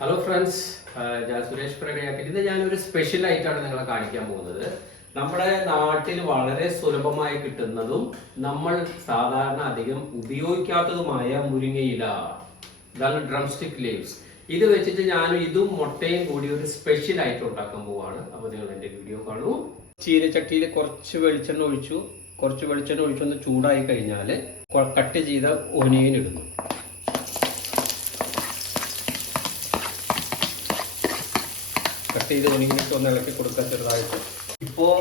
Hello friends, ഞാൻ സുരേഷ് പ്രകടയാക്കി. ഇത് ഞാനൊരു സ്പെഷ്യൽ ആയിട്ടാണ് നിങ്ങളെ കാണിക്കാൻ പോകുന്നത്. നമ്മുടെ നാട്ടിൽ വളരെ സുലഭമായി കിട്ടുന്നതും നമ്മൾ സാധാരണ അധികം ഉപയോഗിക്കാത്തതുമായ മുരിങ്ങയില, ഇതാണ് ഡ്രം സ്റ്റിക്ക് ലീവ്സ്. ഇത് വെച്ചിട്ട് ഞാൻ ഇതും മുട്ടയും കൂടി ഒരു സ്പെഷ്യൽ ആയിട്ട് ഉണ്ടാക്കാൻ പോവാണ്. അപ്പോൾ നിങ്ങൾ എൻ്റെ വീഡിയോ കാണൂ. ചീനച്ചട്ടിയിൽ കുറച്ച് വെളിച്ചെണ്ണ ഒഴിച്ചൊന്ന് ചൂടായി കഴിഞ്ഞാൽ കട്ട് ചെയ്ത ഒനിയൻ ഇടുന്നു. കട്ട് ചെയ്ത് ഒനിയനിട്ട് ഒന്ന് ഇളക്കി കൊടുക്കുക ചെറുതായിട്ട്. ഇപ്പോൾ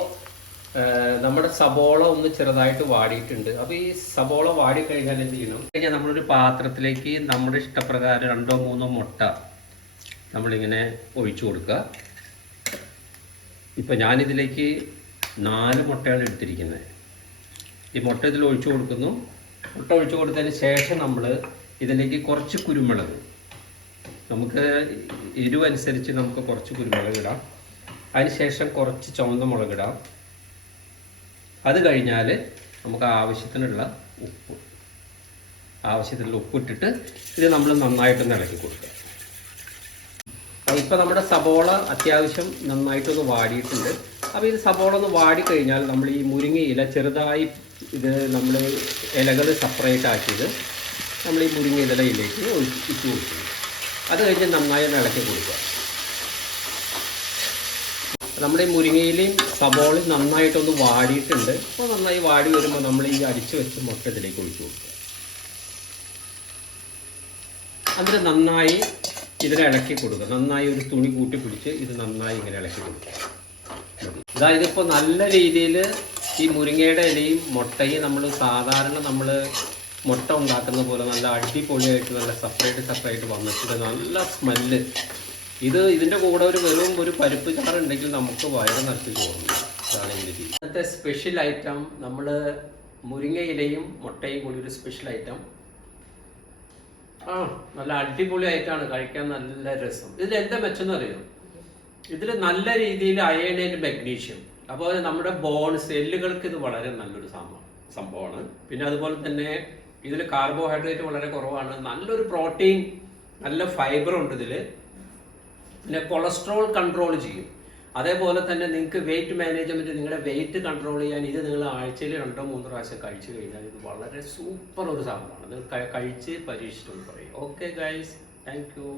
നമ്മുടെ സബോള ഒന്ന് ചെറുതായിട്ട് വാടിയിട്ടുണ്ട്. അപ്പോൾ ഈ സബോള വാടി കഴിഞ്ഞാൽ എന്ത് ചെയ്യണം കഴിഞ്ഞാൽ നമ്മളൊരു പാത്രത്തിലേക്ക് നമ്മുടെ ഇഷ്ടപ്രകാരം 2-3 മുട്ട നമ്മളിങ്ങനെ ഒഴിച്ചു കൊടുക്കുക. ഇപ്പോൾ ഞാനിതിലേക്ക് 4 മുട്ടയാണ് എടുത്തിരിക്കുന്നത്. ഈ മുട്ട ഇതിൽ ഒഴിച്ചു കൊടുക്കുന്നു. മുട്ട ഒഴിച്ചു കൊടുത്തതിന് ശേഷം നമ്മൾ ഇതിലേക്ക് കുറച്ച് കുരുമുളക്, നമുക്ക് എരിവനുസരിച്ച് നമുക്ക് കുറച്ച് കുരുമുളക് ഇടാം. അതിനുശേഷം കുറച്ച് ചുവന്ന മുളക് ഇടാം. അത് കഴിഞ്ഞാൽ നമുക്ക് ആവശ്യത്തിനുള്ള ഉപ്പിട്ടിട്ട് ഇത് നമ്മൾ നന്നായിട്ടൊന്ന് ഇളക്കി കൊടുക്കുക. ഇപ്പോൾ നമ്മുടെ സബോള അത്യാവശ്യം നന്നായിട്ടൊന്ന് വാടിയിട്ടുണ്ട്. അപ്പോൾ ഇത് സബോള ഒന്ന് വാടിക്കഴിഞ്ഞാൽ നമ്മൾ ഈ മുരിങ്ങയില ചെറുതായി ഇത് നമ്മൾ ഇലകൾ സെപ്പറേറ്റ് ആക്കിയത് നമ്മൾ ഈ മുരിങ്ങയിലയിലേക്ക് ഇട്ട് കൊടുക്കുന്നു. അത് കഴിഞ്ഞ് നന്നായി ഇളക്കി കൊടുക്കുക. നമ്മുടെ ഈ മുരിങ്ങയിലയും സബോളയും നന്നായിട്ടൊന്ന് വാടിയിട്ടുണ്ട്. അപ്പോൾ നന്നായി വാടി വരുമ്പോൾ നമ്മൾ ഈ അടിച്ചു വെച്ച മുട്ട ഇതിലേക്ക് ഒഴിച്ചു കൊടുക്കുക. എന്നിട്ട് നന്നായി ഇതിനെ ഇളക്കി കൊടുക്കുക. നന്നായി ഒരു തുണി കൂട്ടി പിടിച്ച് ഇത് നന്നായി ഇങ്ങനെ ഇളക്കി കൊടുക്കുക. അതായത് ഇപ്പോൾ നല്ല രീതിയിൽ ഈ മുരിങ്ങയുടെ ഇലയും മുട്ടയും നമ്മൾ സാധാരണ നമ്മൾ മുട്ട ഉണ്ടാക്കുന്ന പോലെ നല്ല അടിപൊളിയായിട്ട് നല്ല സെപ്പറേറ്റ് വന്നിട്ട് നല്ല സ്മെല്ല്. ഇതിൻ്റെ കൂടെ വെറും ഒരു പരിപ്പ് ചാറുണ്ടെങ്കിൽ നമുക്ക് വയറ് നിറച്ച് ചോറുന്നു. ഇതാണ് ഇതിൻ്റെ രീതി. ഇന്നത്തെ സ്പെഷ്യൽ ഐറ്റം നമ്മൾ മുരിങ്ങയിലയും മുട്ടയും കൂടി ഒരു സ്പെഷ്യൽ ഐറ്റം. നല്ല അടിപൊളി ആയിട്ടാണ് കഴിക്കാൻ, നല്ല രസം. ഇതിൽ എന്താ മെച്ചെന്ന് അറിയാം, ഇതിൽ നല്ല രീതിയിൽ അയൺ ആൻഡ് മഗ്നീഷ്യം. അപ്പോൾ നമ്മുടെ ബോൺസ് എല്ലുകൾക്ക് ഇത് വളരെ നല്ലൊരു സംഭവമാണ്. പിന്നെ അതുപോലെ തന്നെ ഇതിൽ കാർബോഹൈഡ്രേറ്റ് വളരെ കുറവാണ്. നല്ലൊരു പ്രോട്ടീൻ, നല്ല ഫൈബർ ഉണ്ട് ഇതിൽ. പിന്നെ കൊളസ്ട്രോൾ കൺട്രോൾ ചെയ്യും. അതേപോലെ തന്നെ നിങ്ങൾക്ക് വെയിറ്റ് മാനേജ്മെൻറ്റ്, നിങ്ങളുടെ വെയിറ്റ് കൺട്രോൾ ചെയ്യാൻ ഇത് നിങ്ങൾ ആഴ്ചയിൽ 2-3 പ്രാവശ്യം കഴിച്ചു കഴിഞ്ഞാൽ ഇത് വളരെ സൂപ്പർ ഒരു സാധനമാണ്. ഇത് കഴിച്ച് പരീക്ഷിച്ചു പറയും. Okay guys, thank you.